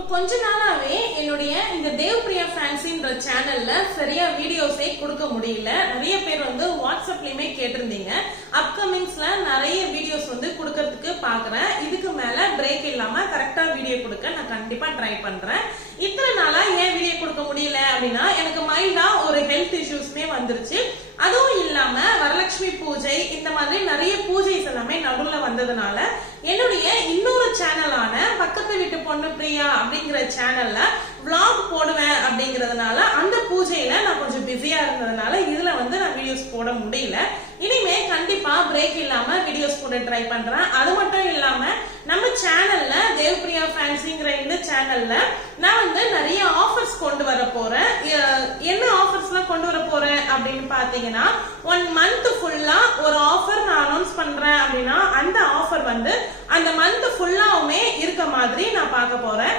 இப்ப கொஞ்ச நாளாவே என்னுடைய இந்த தேவ்பிரியா ஃபேன்சின்ற சேனல்ல சரியா வீடியோஸே கொடுக்க முடியல. நிறைய பேர் வாட்ஸ்அப்லயுமே கேட்டிருந்தீங்க. அப்கமிங்ஸ்ல நிறைய வீடியோஸ் கொடுக்கறதுக்கு பாக்குறேன். இதுக்கு மேல பிரேக் இல்லாம கரெக்டா வீடியோ கொடுக்க நான் கண்டிப்பா ட்ரை பண்றேன். இத்தனை நாளா ஏன் வீடியோ கொடுக்க முடியல அப்படின்னா எனக்கு மைல்டா ஒரு ஹெல்த் இஷ்யூஸ்மே வந்துருச்சு. அதுவும் இல்லாம வரலட்சுமி பூஜை இந்த மாதிரி நிறைய பூஜைஸ் எல்லாமே நடுவுல வந்ததுனால என்னுடைய இன்னொரு சேனலான பக்கத்து வீட்டு பொண்ணு பிரியா அப்படிங்கிற சேனல்ல விளாக் போடுவேன் அப்படிங்கறதுனால அந்த பூஜையில நான் கொஞ்சம் பிஸியா இருந்ததுனால இதுல நான் வீடியோஸ் போட முடியல. இனிமே கண்டிப்பா பிரேக் இல்லாம வீடியோஸ் போட ட்ரை பண்றேன். அது மட்டும் இல்லாம நம்ம சேனல்ல தேவ்பிரியா ஃபேன்சிங்கிற இந்த சேனல்ல நான் நிறைய ஆஃபர்ஸ் கொண்டு வர போறேன். என்ன ஆஃபர்ஸ் எல்லாம் கொண்டு வர போறேன் அப்படின்னு பாத்தீங்கன்னா 1 month ஃபுல்லா ஒரு ஆஃபர் நான் அனௌன்ஸ் பண்றேன் அப்படின்னா அந்த ஆஃபர் அந்த மந்த் ஃபுல்லாவுமே இருக்க மாதிரி நான் பார்க்க போறேன்.